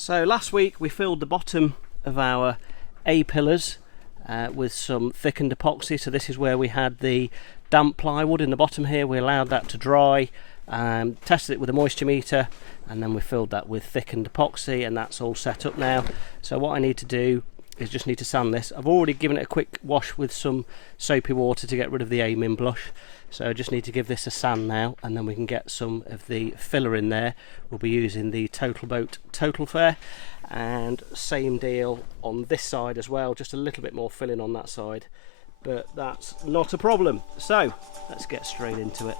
So last week we filled the bottom of our A-pillars with some thickened epoxy. So this is where we had the damp plywood in the bottom here. We allowed that to dry, tested it with a moisture meter, and then we filled that with thickened epoxy, and that's all set up now. So what I need to do is just need to sand this. I've already given it a quick wash with some soapy water to get rid of the A-min blush. So I just need to give this a sand now, and then we can get some of the filler in there. We'll be using the Total Boat Total Fair, and same deal on this side as well, just a little bit more filling on that side, but that's not a problem. So let's get straight into it.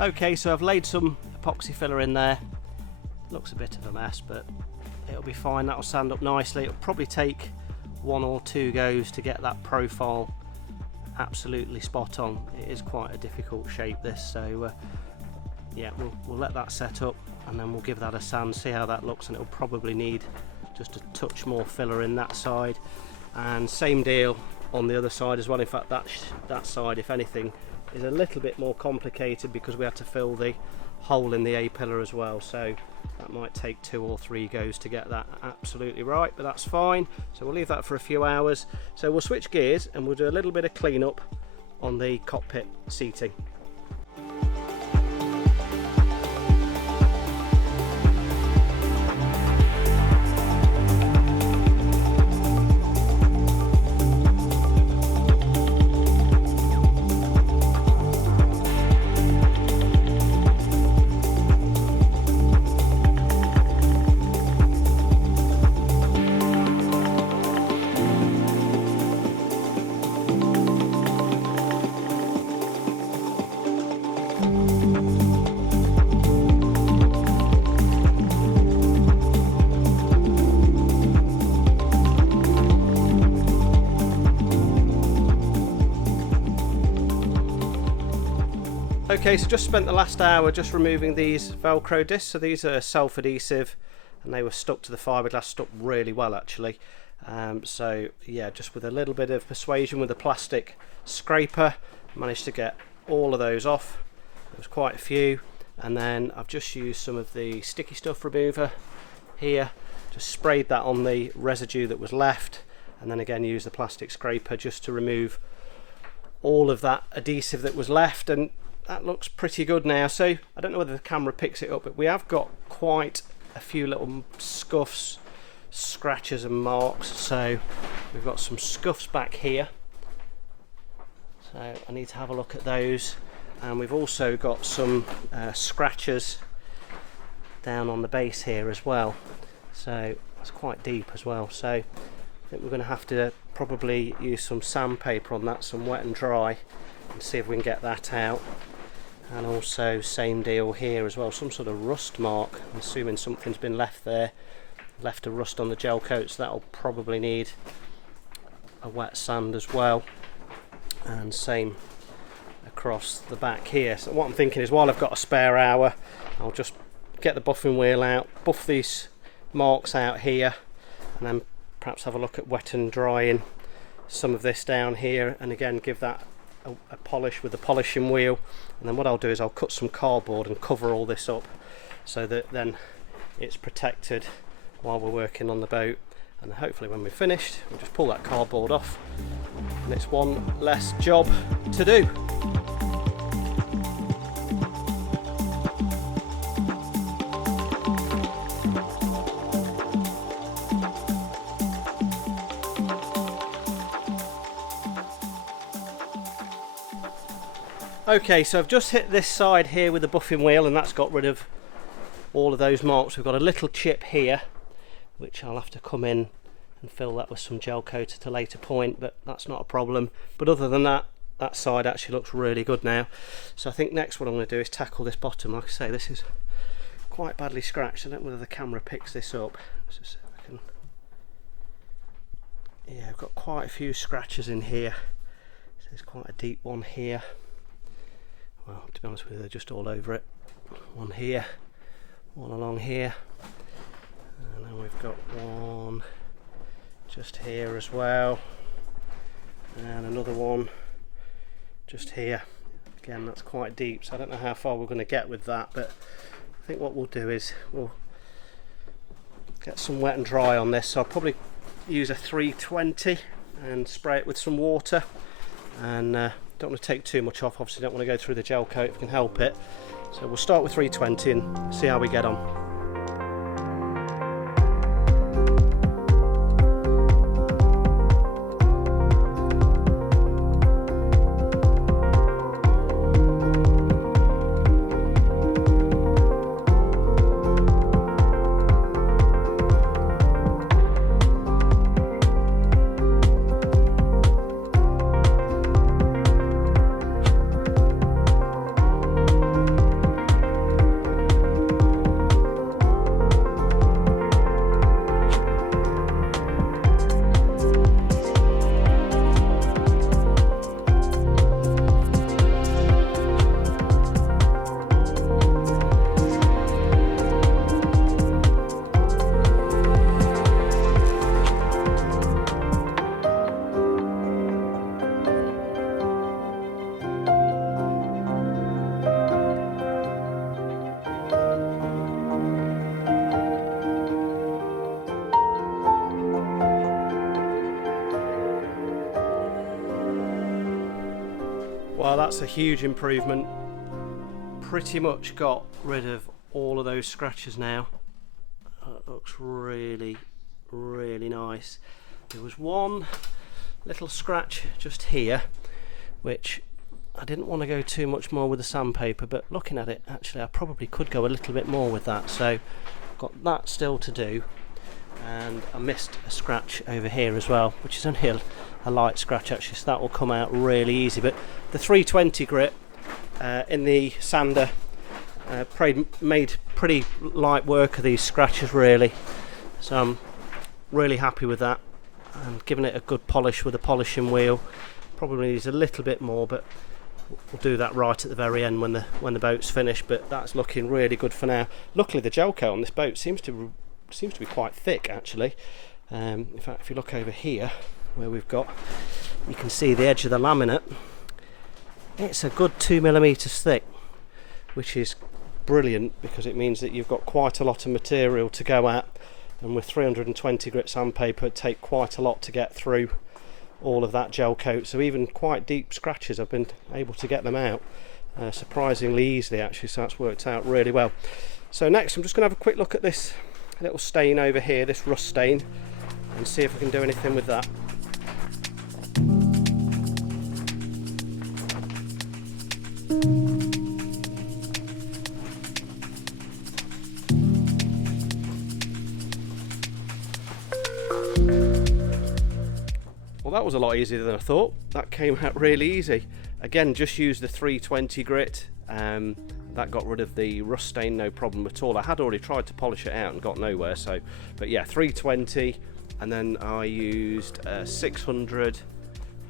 Okay, so I've laid some epoxy filler in there. Looks a bit of a mess, but it'll be fine. That'll sand up nicely. It'll probably take 1 or 2 goes to get that profile absolutely spot on. It is quite a difficult shape, this, so yeah, we'll let that set up, and then we'll give that a sand, see how that looks, and it'll probably need just a touch more filler in that side, and same deal on the other side as well. In fact, that side, if anything, is a little bit more complicated because we had to fill the hole in the A-pillar as well, so that might take 2 or 3 goes to get that absolutely right, but that's fine. So we'll leave that for a few hours. So we'll switch gears and we'll do a little bit of cleanup on the cockpit seating. Okay, so just spent the last hour just removing these Velcro discs. So these are self-adhesive, and they were stuck to the fiberglass, stuck really well actually. So yeah, just with a little bit of persuasion with a plastic scraper, managed to get all of those off. There was quite a few, and then I've just used some of the sticky stuff remover here, just sprayed that on the residue that was left, and then again used the plastic scraper just to remove all of that adhesive that was left, and that looks pretty good now. So I don't know whether the camera picks it up, but we have got quite a few little scuffs, scratches and marks. So we've got some scuffs back here, so I need to have a look at those, and we've also got some scratches down on the base here as well, so it's quite deep as well. So I think we're going to have to probably use some sandpaper on that, some wet and dry, and see if we can get that out. And also same deal here as well, some sort of rust mark. I'm assuming something's been left there, left a rust on the gel coat, so that'll probably need a wet sand as well. And same across the back here. So what I'm thinking is, while I've got a spare hour, I'll just get the buffing wheel out, buff these marks out here, and then perhaps have a look at wet and drying some of this down here, and again give that a polish with the polishing wheel. And then what I'll do is I'll cut some cardboard and cover all this up, so that then it's protected while we're working on the boat. And hopefully when we're finished, we'll just pull that cardboard off and it's one less job to do. Okay, so I've just hit this side here with the buffing wheel, and that's got rid of all of those marks. We've got a little chip here, which I'll have to come in and fill that with some gel coat at a later point, but that's not a problem. But other than that, that side actually looks really good now. So I think next what I'm going to do is tackle this bottom. Like I say, this is quite badly scratched. I don't know whether the camera picks this up. Let's just see if I can. Yeah, I've got quite a few scratches in here. So there's quite a deep one here. Well, to be honest with you, they're just all over it. One here, one along here, and then we've got one just here as well, and another one just here. Again, that's quite deep, so I don't know how far we're going to get with that, but I think what we'll do is we'll get some wet and dry on this. So I'll probably use a 320 and spray it with some water, and don't want to take too much off. Obviously don't want to go through the gel coat if we can help it. So we'll start with 320 and see how we get on. Well, that's a huge improvement. Pretty much got rid of all of those scratches now. That looks really, really nice. There was one little scratch just here, which I didn't want to go too much more with the sandpaper, but looking at it, actually I probably could go a little bit more with that. So got that still to do, and I missed a scratch over here as well, which is only a light scratch actually, so that will come out really easy. But the 320 grit in the sander made pretty light work of these scratches really, so I'm really happy with that, and giving it a good polish with a polishing wheel. Probably needs a little bit more, but we'll do that right at the very end when the boat's finished. But that's looking really good for now. Luckily the gel coat on this boat seems to be quite thick actually. In fact, if you look over here where you can see the edge of the laminate. It's a good 2mm thick, which is brilliant because it means that you've got quite a lot of material to go at, and with 320 grit sandpaper it'd take quite a lot to get through all of that gel coat. So even quite deep scratches I've been able to get them out surprisingly easily actually, so that's worked out really well. So next I'm just going to have a quick look at this little stain over here, this rust stain, and see if we can do anything with that. Well, that was a lot easier than I thought. That came out really easy. Again, just used the 320 grit. That got rid of the rust stain, no problem at all. I had already tried to polish it out and got nowhere. So, but yeah, 320, and then I used 600,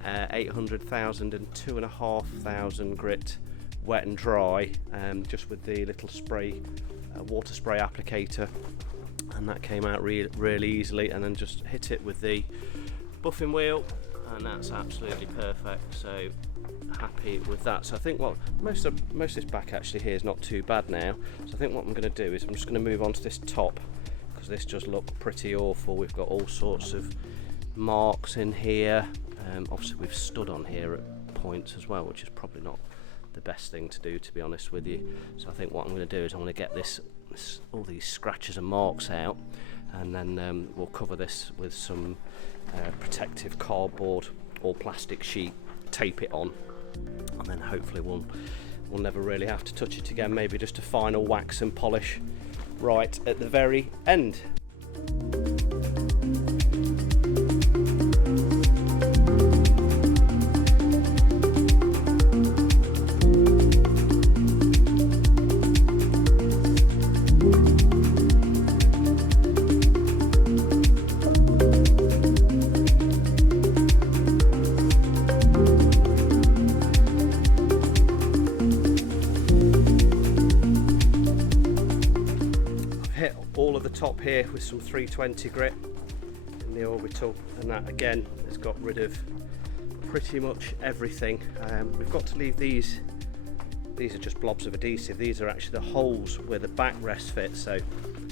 800,000 and 2,500 grit, wet and dry, just with the little spray, water spray applicator, and that came out really easily. And then just hit it with the buffing wheel, and that's absolutely perfect. So happy with that. So I think most of this back actually here is not too bad now. So I think what I'm going to do is I'm just going to move on to this top, because this does look pretty awful. We've got all sorts of marks in here, Obviously we've stood on here at points as well, which is probably not the best thing to do, to be honest with you. So I think what I'm going to do is I'm going to get all these scratches and marks out, and then we'll cover this with some protective cardboard or plastic sheet, tape it on, and then hopefully we'll never really have to touch it again. Maybe just a final wax and polish right at the very end. All of the top here with some 320 grit in the orbital, and that again has got rid of pretty much everything. We've got to leave these are just blobs of adhesive. These are actually the holes where the backrest fits, so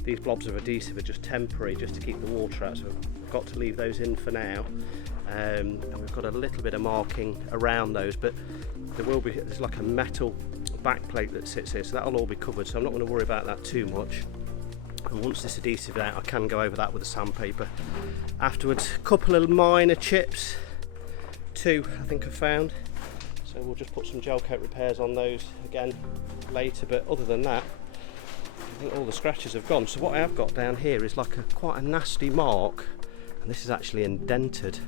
these blobs of adhesive are just temporary, just to keep the water out, so we've got to leave those in for now. And we've got a little bit of marking around those, but there's like a metal back plate that sits here, so that'll all be covered, so I'm not going to worry about that too much. And once this adhesive is out, I can go over that with a sandpaper afterwards. A couple of minor chips, 2 I think I've found, so we'll just put some gel coat repairs on those again later, but other than that I think all the scratches have gone. So what I have got down here is like quite a nasty mark, and this is actually indented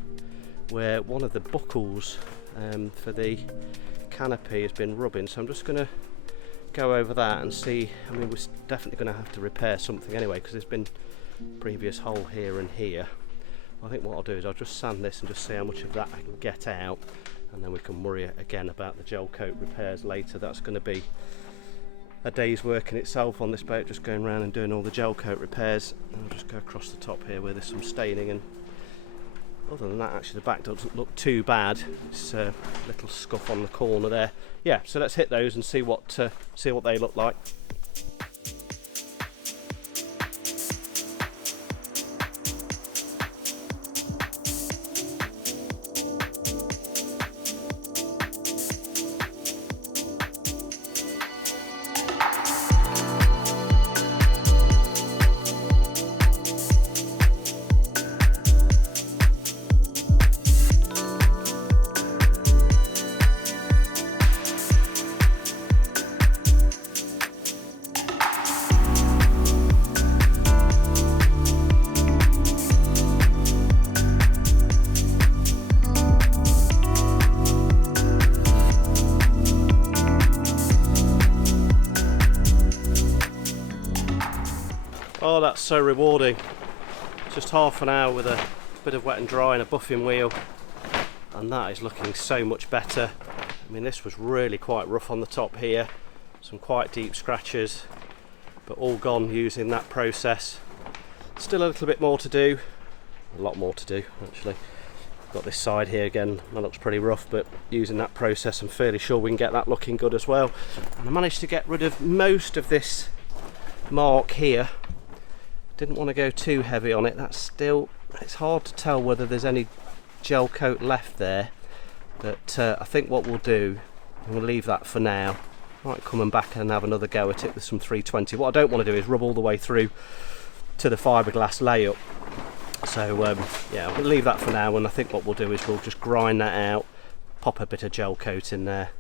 where one of the buckles for the canopy has been rubbing, so I'm just going to go over that and see. I mean, we're definitely going to have to repair something anyway, because there's been previous hole here and here. I think what I'll do is I'll just sand this and just see how much of that I can get out, and then we can worry again about the gel coat repairs later. That's going to be a day's work in itself on this boat, just going around and doing all the gel coat repairs. And I'll just go across the top here where there's some staining, and other than that actually the back doesn't look too bad. It's a little scuff on the corner there. Yeah, so let's hit those and see what they look like. Oh, that's so rewarding. Just half an hour with a bit of wet and dry and a buffing wheel, and that is looking so much better. I mean, this was really quite rough on the top here, some quite deep scratches, but all gone using that process. Still a little bit more to do, a lot more to do actually. Got this side here again, that looks pretty rough, but using that process I'm fairly sure we can get that looking good as well. And I managed to get rid of most of this mark here. Didn't want to go too heavy on it. That's still, it's hard to tell whether there's any gel coat left there, but I think what we'll do, we'll leave that for now. Might come back and have another go at it with some 320. What I don't want to do is rub all the way through to the fiberglass layup. So yeah, we'll leave that for now, and I think what we'll do is we'll just grind that out, pop a bit of gel coat in there.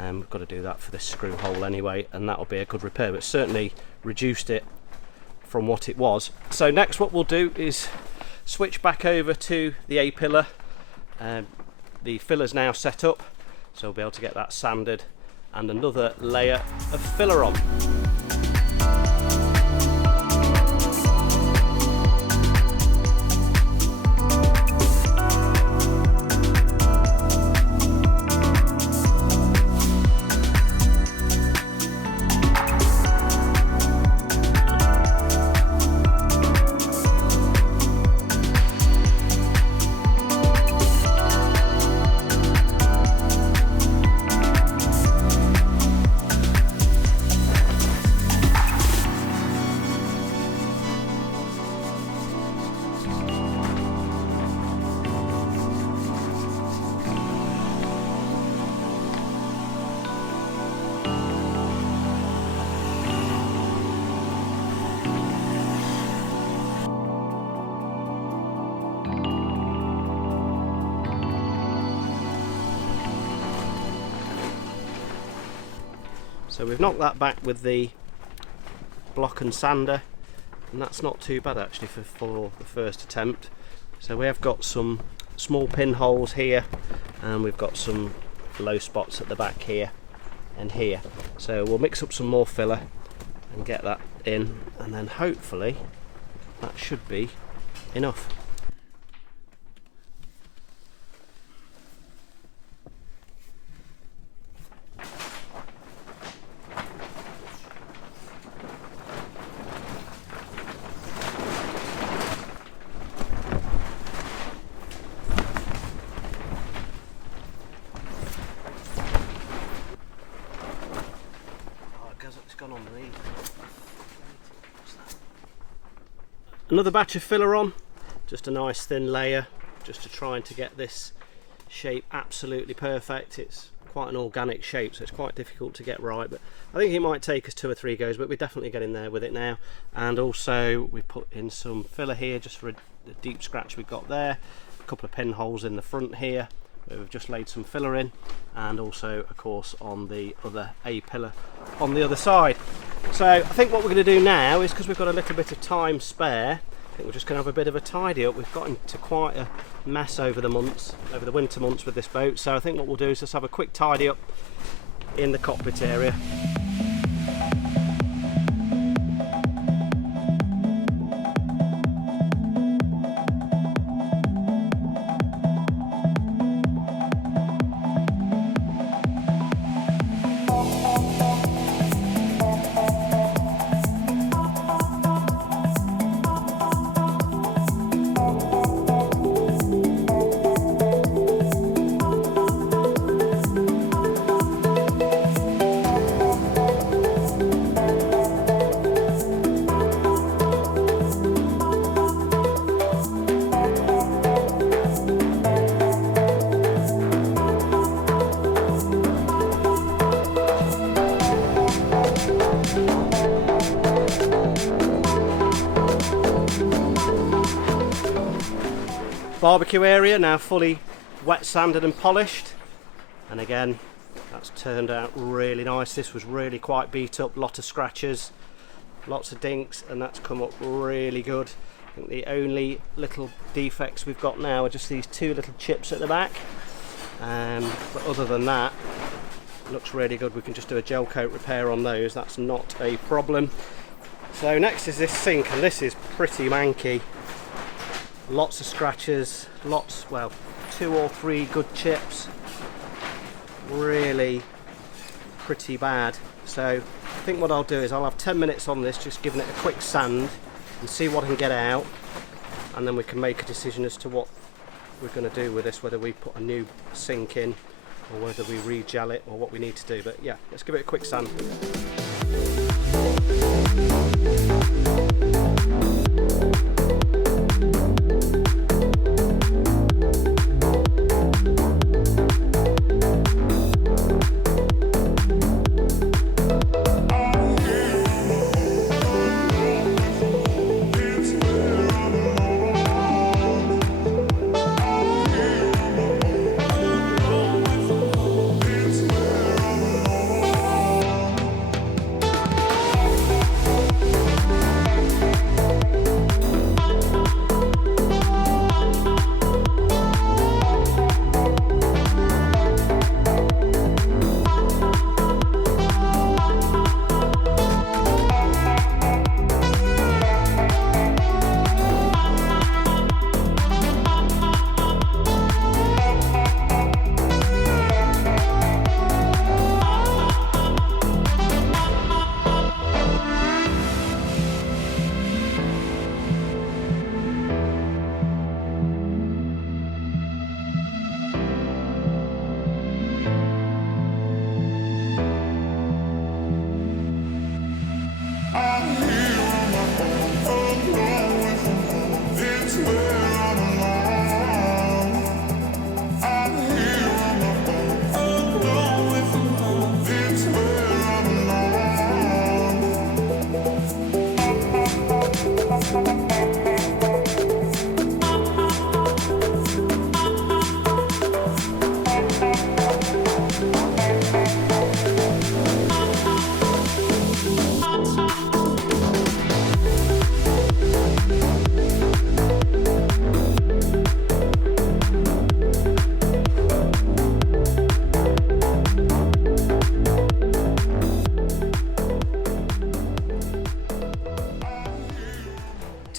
We've got to do that for this screw hole anyway, and that'll be a good repair, but certainly reduced it from what it was. So next what we'll do is switch back over to the A-pillar. The filler's now set up, so we'll be able to get that sanded and another layer of filler on. So we've knocked that back with the block and sander, and that's not too bad actually for the first attempt. So we have got some small pinholes here, and we've got some low spots at the back here and here. So we'll mix up some more filler and get that in, and then hopefully that should be enough. Another batch of filler on, just a nice thin layer, just to try and to get this shape absolutely perfect. It's quite an organic shape, so it's quite difficult to get right, but I think it might take us 2 or 3 goes, but we're definitely getting there with it now. And also we put in some filler here just for the deep scratch we've got there, a couple of pinholes in the front here where we've just laid some filler in, and also of course on the other A pillar on the other side. So I think what we're going to do now is, because we've got a little bit of time spare, I think we're just going to have a bit of a tidy up. We've got into quite a mess over the winter months with this boat, so I think what we'll do is just have a quick tidy up in the cockpit area. Barbecue area now fully wet sanded and polished, and again that's turned out really nice. This was really quite beat up, lot of scratches, lots of dinks, and that's come up really good. I think the only little defects we've got now are just these 2 little chips at the back, but other than that it looks really good. We can just do a gel coat repair on those, that's not a problem. So next is this sink, and this is pretty manky. Lots of scratches, well, 2 or 3 good chips, really pretty bad. So I think what I'll do is I'll have 10 minutes on this, just giving it a quick sand and see what I can get out, and then we can make a decision as to what we're going to do with this, whether we put a new sink in or whether we re-gel it or what we need to do. But yeah, let's give it a quick sand.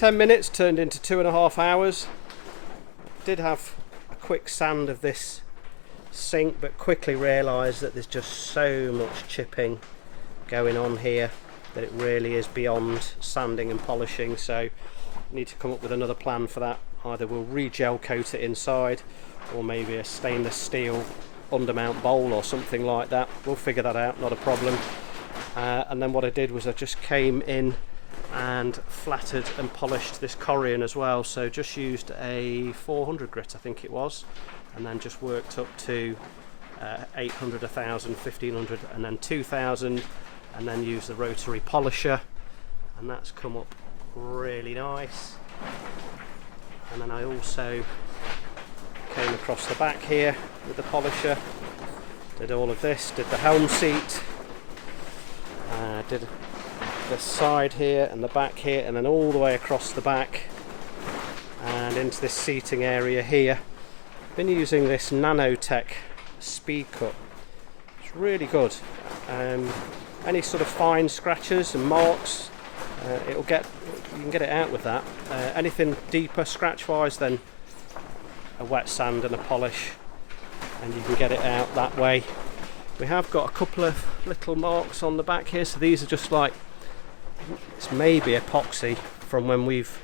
10 minutes turned into 2.5 hours. Did have a quick sand of this sink, but quickly realised that there's just so much chipping going on here that it really is beyond sanding and polishing, so need to come up with another plan for that. Either we'll re-gel coat it inside, or maybe a stainless steel undermount bowl or something like that. We'll figure that out, not a problem. And then what I did was I just came in and flattered and polished this corian as well, so just used a 400 grit I think it was, and then just worked up to 800, 1000, 1500 and then 2000, and then used the rotary polisher, and that's come up really nice. And then I also came across the back here with the polisher, did all of this, did the helm seat, did the side here and the back here, and then all the way across the back and into this seating area here. Been using this Nanotech speed cut. It's really good. Any sort of fine scratches and marks, you can get it out with that. Anything deeper scratch wise, then a wet sand and a polish, and you can get it out that way. We have got a couple of little marks on the back here, so these are just like, it's maybe epoxy from when we've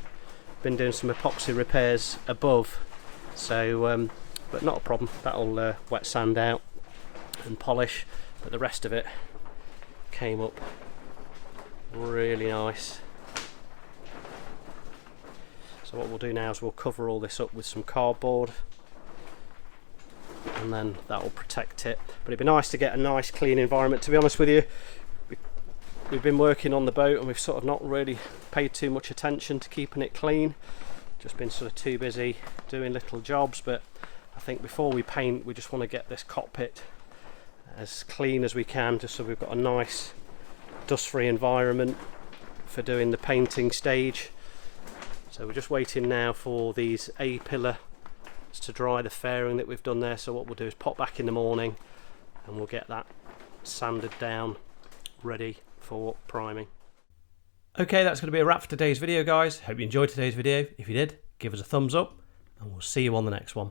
been doing some epoxy repairs above, so but not a problem, that'll wet sand out and polish, but the rest of it came up really nice. So what we'll do now is we'll cover all this up with some cardboard, and then that will protect it. But it'd be nice to get a nice clean environment. To be honest with you, we've been working on the boat and we've sort of not really paid too much attention to keeping it clean, just been sort of too busy doing little jobs. But I think before we paint, we just want to get this cockpit as clean as we can, just so we've got a nice dust-free environment for doing the painting stage. So we're just waiting now for these A-pillar to dry, the fairing that we've done there. So what we'll do is pop back in the morning and we'll get that sanded down, ready for priming. Okay, that's going to be a wrap for today's video, guys. Hope you enjoyed today's video. If you did, give us a thumbs up and we'll see you on the next one.